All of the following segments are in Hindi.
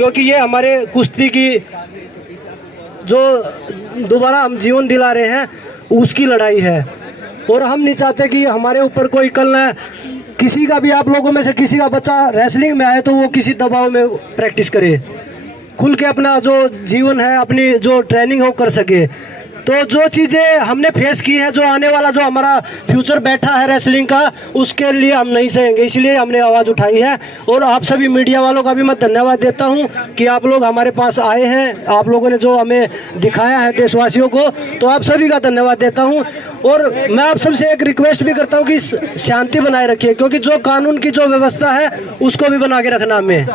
क्योंकि ये हमारे कुश्ती की जो दोबारा हम जीवन दिला रहे हैं उसकी लड़ाई है। और हम नहीं चाहते कि हमारे ऊपर कोई कल न किसी का भी, आप लोगों में से किसी का बच्चा रेसलिंग में आए तो वो किसी दबाव में प्रैक्टिस करे, खुल के अपना जो जीवन है, अपनी जो ट्रेनिंग हो कर सके। तो जो चीज़ें हमने फेस की है, जो आने वाला जो हमारा फ्यूचर बैठा है रेसलिंग का, उसके लिए हम नहीं सहेंगे, इसलिए हमने आवाज़ उठाई है। और आप सभी मीडिया वालों का भी मैं धन्यवाद देता हूं कि आप लोग हमारे पास आए हैं, आप लोगों ने जो हमें दिखाया है देशवासियों को, तो आप सभी का धन्यवाद देता हूं। और मैं आप सबसे एक रिक्वेस्ट भी करता हूं कि शांति बनाए रखिए, क्योंकि जो कानून की जो व्यवस्था है उसको भी बना के रखना, हमें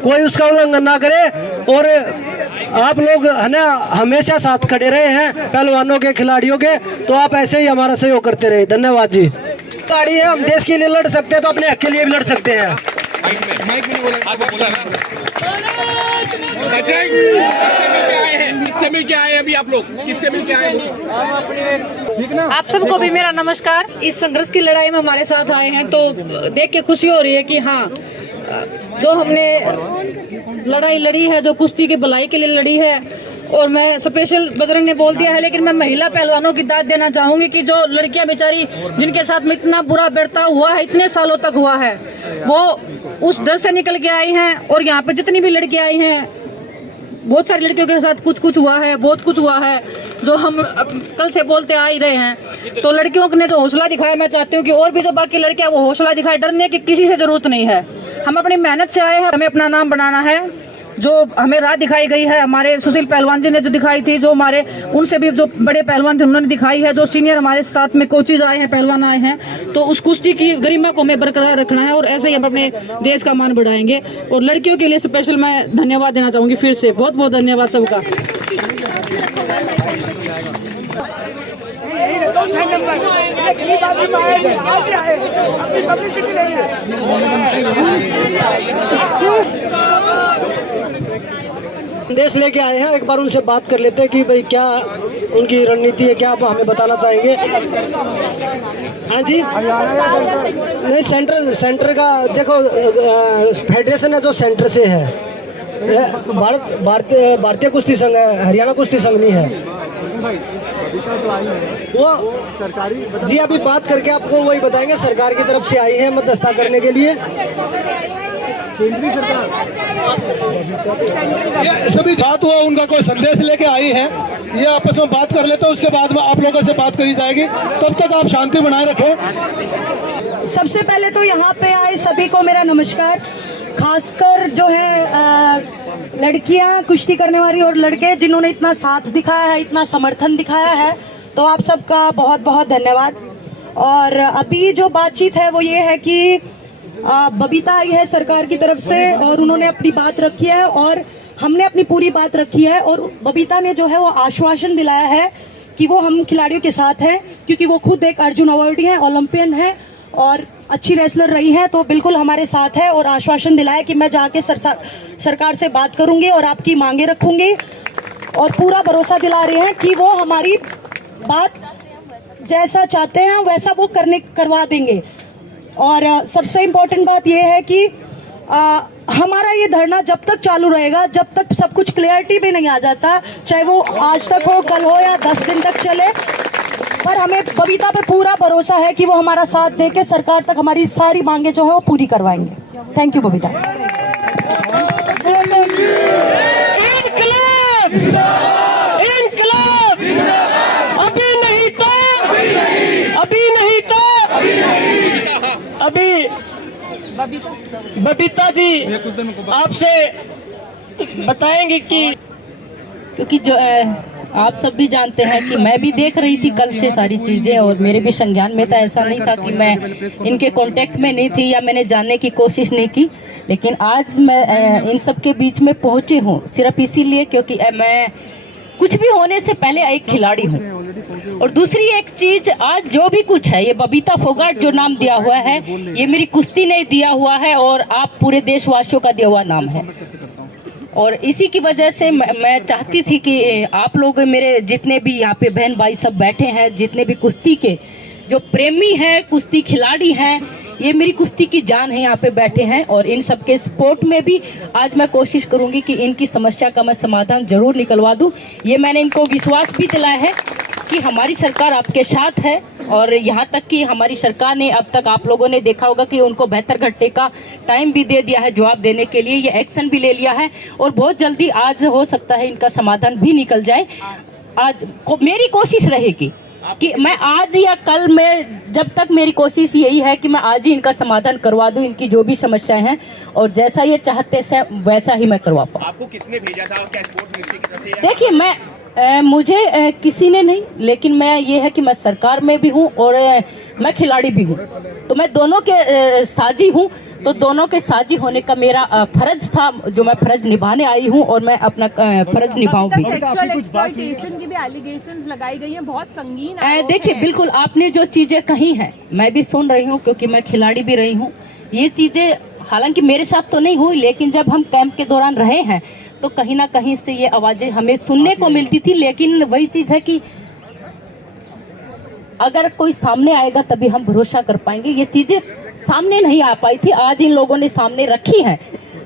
कोई उसका उल्लंघन ना करे। और आप लोग है ना हमेशा साथ खड़े रहे हैं पहलवानों के, खिलाड़ियों के, तो आप ऐसे ही हमारा सहयोग करते रहे। धन्यवाद जी। गाड़ी है, हम देश के लिए लड़ सकते हैं तो अपने हक के लिए भी लड़ सकते हैं। किससे मिल के आए अभी आप लोग, किससे मिल के आए? आप सबको भी मेरा नमस्कार। इस संघर्ष की लड़ाई में हमारे साथ आए हैं तो देख के खुशी हो रही है कि हाँ, जो हमने लड़ाई लड़ी है, जो कुश्ती की भलाई के लिए लड़ी है, और मैं स्पेशल बजरंग ने बोल दिया है, लेकिन मैं महिला पहलवानों की दाद देना चाहूंगी कि जो लड़कियां बेचारी जिनके साथ में इतना बुरा बर्ताव हुआ है, इतने सालों तक हुआ है, वो उस डर से निकल के आई हैं। और यहाँ पे जितनी भी लड़कियां आई हैं, बहुत सारी लड़कियों के साथ कुछ कुछ हुआ है, बहुत कुछ हुआ है, जो हम कल से बोलते आ ही रहे हैं। तो लड़कियों ने जो हौसला दिखाया, मैं चाहती हूँ कि और भी जो बाकी लड़कियां वो हौसला दिखाए। डरने की किसी से जरूरत नहीं है, हम अपनी मेहनत से आए हैं, हमें अपना नाम बनाना है। जो हमें राह दिखाई गई है, हमारे सुशील पहलवान जी ने जो दिखाई थी, जो हमारे उनसे भी जो बड़े पहलवान थे उन्होंने दिखाई है, जो सीनियर हमारे साथ में कोचेज आए हैं, पहलवान आए हैं, तो उस कुश्ती की गरिमा को हमें बरकरार रखना है और ऐसे ही हम अपने देश का मान बढ़ाएंगे। और लड़कियों के लिए स्पेशल मैं धन्यवाद देना चाहूँगी फिर से, बहुत बहुत धन्यवाद सबका। संदेश लेके आए हैं, एक बार उनसे बात कर लेते हैं कि भाई क्या उनकी रणनीति है, क्या आप हमें बताना चाहेंगे? हाँ जी। नहीं, सेंटर का देखो, फेडरेशन है जो सेंटर से है, भारतीय कुश्ती संघ है, हरियाणा कुश्ती संघ नहीं है वो सरकारी जी। अभी बात करके आपको वही बताएंगे, सरकार की तरफ से आई है मध्यस्थता करने के लिए। केंद्रीय सरकार ये सभी बात हुआ, उनका कोई संदेश लेके आई है, ये आपस में बात कर लेते हैं, उसके बाद में आप लोगों से बात करी जाएगी। तब तक आप शांति बनाए रखें। सबसे पहले तो यहाँ पे आए सभी को मेरा नमस्कार। खासकर जो है लड़कियाँ कुश्ती करने वाली और लड़के जिन्होंने इतना साथ दिखाया है, इतना समर्थन दिखाया है, तो आप सबका बहुत बहुत धन्यवाद। और अभी जो बातचीत है वो ये है कि बबीता आई है सरकार की तरफ से और उन्होंने अपनी बात रखी है और हमने अपनी पूरी बात रखी है। और बबीता ने जो है वो आश्वासन दिलाया है कि वो हम खिलाड़ियों के साथ हैं, क्योंकि वो खुद एक अर्जुन अवार्डी हैं, ओलंपियन हैं और अच्छी रेसलर रही हैं, तो बिल्कुल हमारे साथ है। और आश्वासन दिलाया कि मैं जाके सरकार से बात करूंगी और आपकी मांगे रखूंगी, और पूरा भरोसा दिला रहे हैं कि वो हमारी बात जैसा चाहते हैं वैसा वो करवा देंगे। और सबसे इम्पोर्टेंट बात यह है कि हमारा ये धरना जब तक चालू रहेगा, जब तक सब कुछ क्लियरिटी भी नहीं आ जाता, चाहे वो आज तक हो, कल हो या 10 दिन तक चले, पर हमें बबीता पे पूरा भरोसा है कि वो हमारा साथ देके सरकार तक हमारी सारी मांगे जो है वो पूरी करवाएंगे। Thank you Babita. अभी बबीता जी आपसे बताएंगे कि, क्योंकि जो आप सब भी जानते हैं कि मैं भी देख रही थी कल से सारी चीज़ें, और मेरे भी संज्ञान में था, ऐसा नहीं था कि मैं इनके कांटेक्ट में नहीं थी या मैंने जानने की कोशिश नहीं की, लेकिन आज मैं इन सब के बीच में पहुंची हूं सिर्फ इसीलिए क्योंकि मैं कुछ भी होने से पहले एक खिलाड़ी हूं। और दूसरी एक चीज, आज जो भी कुछ है, ये बबीता फोगाट जो नाम दिया हुआ है, ये मेरी कुश्ती ने दिया हुआ है और आप पूरे देशवासियों का दिया हुआ नाम है। और इसी की वजह से मैं चाहती थी कि आप लोग, मेरे जितने भी यहाँ पे बहन भाई सब बैठे हैं, जितने भी कुश्ती के जो प्रेमी हैं, कुश्ती खिलाड़ी हैं, ये मेरी कुश्ती की जान है, यहाँ पे बैठे हैं और इन सबके सपोर्ट में भी आज मैं कोशिश करूंगी कि इनकी समस्या का मैं समाधान जरूर निकलवा दूं। ये मैंने इनको विश्वास भी दिलाया है कि हमारी सरकार आपके साथ है और यहाँ तक कि हमारी सरकार ने अब तक आप लोगों ने देखा होगा कि उनको बेहतर घंटे का टाइम भी दे दिया है जवाब देने के लिए, ये एक्शन भी ले लिया है और बहुत जल्दी आज हो सकता है इनका समाधान भी निकल जाए। आज मेरी कोशिश रहेगी कि मैं आज या कल में, जब तक मेरी कोशिश यही है कि मैं आज ही इनका समाधान करवा दूं, इनकी जो भी समस्याएं हैं और जैसा ये चाहते हैं वैसा ही मैं करवा पाऊँ। आपको किसने भेजा था और क्या स्पोर्ट्स मिनिस्ट्री की तरफ से? देखिए मुझे किसी ने नहीं, लेकिन मैं ये है कि मैं सरकार में भी हूँ और मैं खिलाड़ी भी हूँ, तो मैं दोनों के साझी हूँ। तो दोनों के साझी होने का मेरा फर्ज था, जो मैं फर्ज निभाने आई हूँ और मैं अपना फर्ज निभाऊँ भी। सेक्सुअल एक्सप्लॉयटेशन की भी एलिगेशंस लगाई गई हैं, बहुत संगीन। देखिए बिल्कुल आपने जो चीजें कही हैं मैं भी सुन रही हूँ, क्योंकि मैं खिलाड़ी भी रही हूँ। ये चीजें हालांकि मेरे साथ तो नहीं हुई, लेकिन जब हम कैंप के दौरान रहे हैं तो कहीं ना कहीं से ये आवाजें हमें सुनने को मिलती थी। लेकिन वही चीज है कि अगर कोई सामने आएगा तभी हम भरोसा कर पाएंगे। ये चीजें सामने नहीं आ पाई थी, आज इन लोगों ने सामने रखी हैं,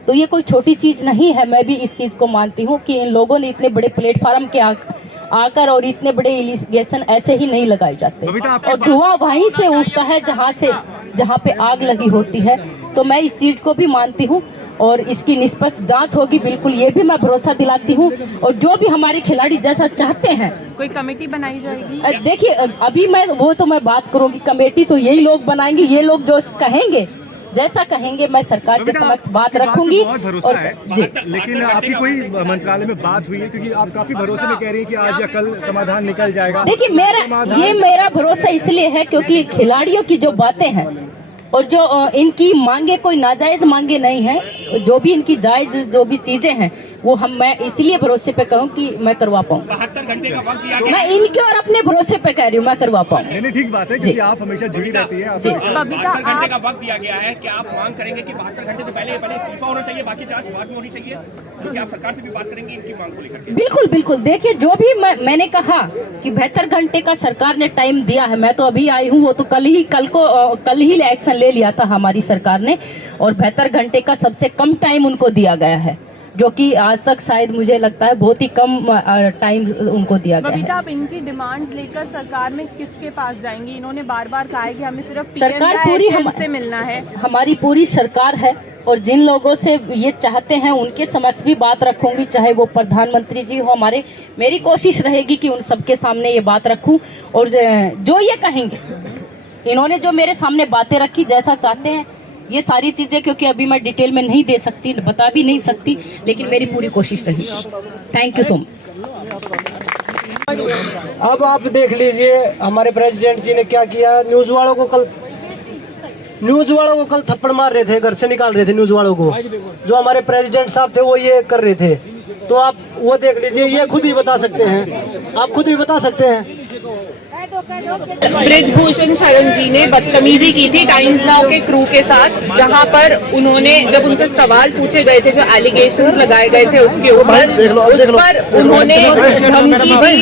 तो ये कोई छोटी चीज नहीं है। मैं भी इस चीज को मानती हूँ कि इन लोगों ने इतने बड़े प्लेटफॉर्म के आकर और इतने बड़े एलिगेशन ऐसे ही नहीं लगाए जाते और धुआं वहीं से उठता है जहाँ पे आग लगी होती है। तो मैं इस चीज को भी मानती हूँ और इसकी निष्पक्ष जांच होगी, बिल्कुल ये भी मैं भरोसा दिलाती हूँ। और जो भी हमारे खिलाड़ी जैसा चाहते हैं, कोई कमेटी बनाई जाएगी? देखिए अभी मैं बात करूंगी, कमेटी तो यही लोग बनाएंगे, ये लोग जो कहेंगे, जैसा कहेंगे मैं सरकार के समक्ष बात रखूंगी। और जी, लेकिन आपकी कोई मंत्रालय में बात हुई है, क्योंकि आप काफी भरोसे में कह रही हैं कि आज या कल समाधान निकल जाएगा। देखिए मेरा भरोसा इसलिए है क्योंकि खिलाड़ियों की जो बातें हैं और जो इनकी मांगे कोई नाजायज मांगे नहीं है, जो भी इनकी जायज जो भी चीजें हैं वो मैं इसलिए भरोसे पे कहूँ कि मैं करवा पाऊँ। 72 घंटे का वक्त दिया गया। मैं इनके और अपने भरोसे पे कह रही हूँ, मैं करवा पाऊँ। नहीं ठीक बात है, क्योंकि आप हमेशा जुड़ी रहती है। 72 घंटे का वक्त दिया गया है, क्या आप मांग करेंगे कि 72 घंटे से पहले इस्तीफा होना चाहिए, बाकी जांच बाद में होनी चाहिए? तो क्या आप सरकार से भी बात करेंगे इनकी मांग को लेकर? बिल्कुल बिल्कुल। देखिए जो भी मैंने कहा कि 72 घंटे का सरकार ने टाइम दिया है, मैं तो अभी आई हूँ, वो तो कल ही एक्शन ले लिया था हमारी सरकार ने और 72 घंटे का सबसे कम टाइम उनको दिया गया है, जो कि आज तक शायद मुझे लगता है बहुत ही कम टाइम उनको दिया गया है। आप इनकी डिमांड्स लेकर सरकार में किसके पास जाएंगी? इन्होंने बार बार कहा है कि हमें सिर्फ सरकार पूरी से मिलना है। हमारी पूरी सरकार है और जिन लोगों से ये चाहते हैं उनके समक्ष भी बात रखूंगी, चाहे वो प्रधानमंत्री जी हो हमारे। मेरी कोशिश रहेगी कि उन सबके सामने ये बात रखूं और जो ये कहेंगे, इन्होंने जो मेरे सामने बातें रखी, जैसा चाहते हैं ये सारी चीजें, क्योंकि अभी मैं डिटेल में नहीं दे सकती, बता भी नहीं सकती, लेकिन मेरी पूरी कोशिश रहेगी। Thank you so much. अब आप देख लीजिए हमारे प्रेसिडेंट जी ने क्या किया। न्यूज वालों को कल थप्पड़ मार रहे थे, घर से निकाल रहे थे न्यूज वालों को। जो हमारे प्रेसिडेंट साहब थे वो ये कर रहे थे, तो आप वो देख लीजिए, ये खुद ही बता सकते हैं, आप खुद ही बता सकते हैं। ब्रिजभूषण शरण जी ने बदतमीजी की थी टाइम्स नाउ के क्रू के साथ, जहां पर उन्होंने जब उनसे सवाल पूछे गए थे, जो एलिगेशंस लगाए गए थे उसके ऊपर, उस पर उन्होंने धमकी दी,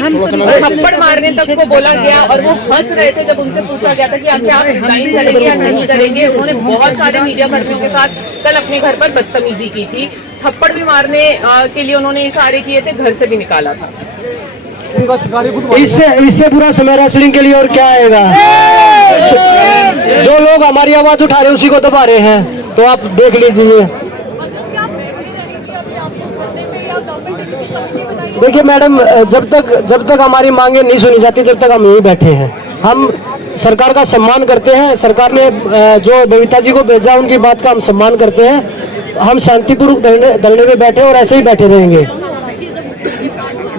थप्पड़ मारने तक को बोला गया और वो हंस रहे थे जब उनसे पूछा गया था कि आखिर आप रिजाइन करेंगे या नहीं करेंगे। उन्होंने बहुत सारे मीडिया कर्मियों के साथ कल अपने घर पर बदतमीजी की थी, थप्पड़ भी मारने के लिए उन्होंने इशारे किए थे, घर से भी निकाला था। इससे बुरा समय रेसलिंग के लिए और क्या आएगा। जो लोग हमारी आवाज उठा रहे उसी को दबा रहे हैं, तो आप देख लीजिए। देखिए मैडम, जब तक हमारी मांगे नहीं सुनी जाती, जब तक हम यहीं बैठे हैं। हम सरकार का सम्मान करते हैं, सरकार ने जो बबीता जी को भेजा उनकी बात का हम सम्मान करते हैं। हम शांतिपूर्वक धरने में बैठे और ऐसे ही बैठे रहेंगे।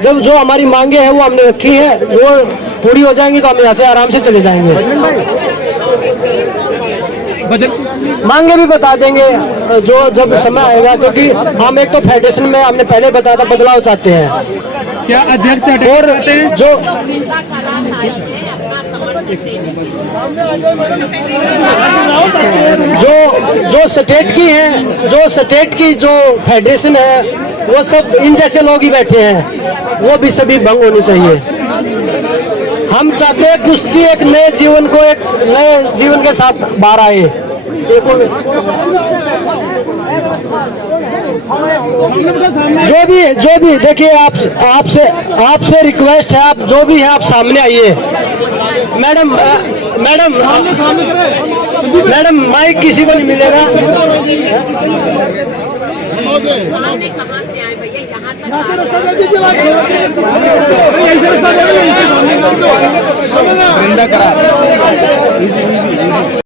जब जो हमारी मांगे हैं वो हमने रखी है, वो पूरी हो जाएंगी तो हम यहाँ से आराम से चले जाएंगे। मांगे भी बता देंगे जो जब समय आएगा, क्योंकि हम एक तो फेडरेशन में हमने पहले बताया था बदलाव चाहते हैं। क्या अध्यक्ष और जो स्टेट की जो फेडरेशन है, वो सब इन जैसे लोग ही बैठे हैं, वो भी सभी भंग होनी चाहिए। हम चाहते हैं कुश्ती एक नए जीवन के साथ बाहर आए। जो भी देखिए, आपसे रिक्वेस्ट है, आप जो भी है आप सामने आइए। मैडम मैडम माइक किसी को नहीं मिलेगा। कहाँ से आए भैया, यहाँ तक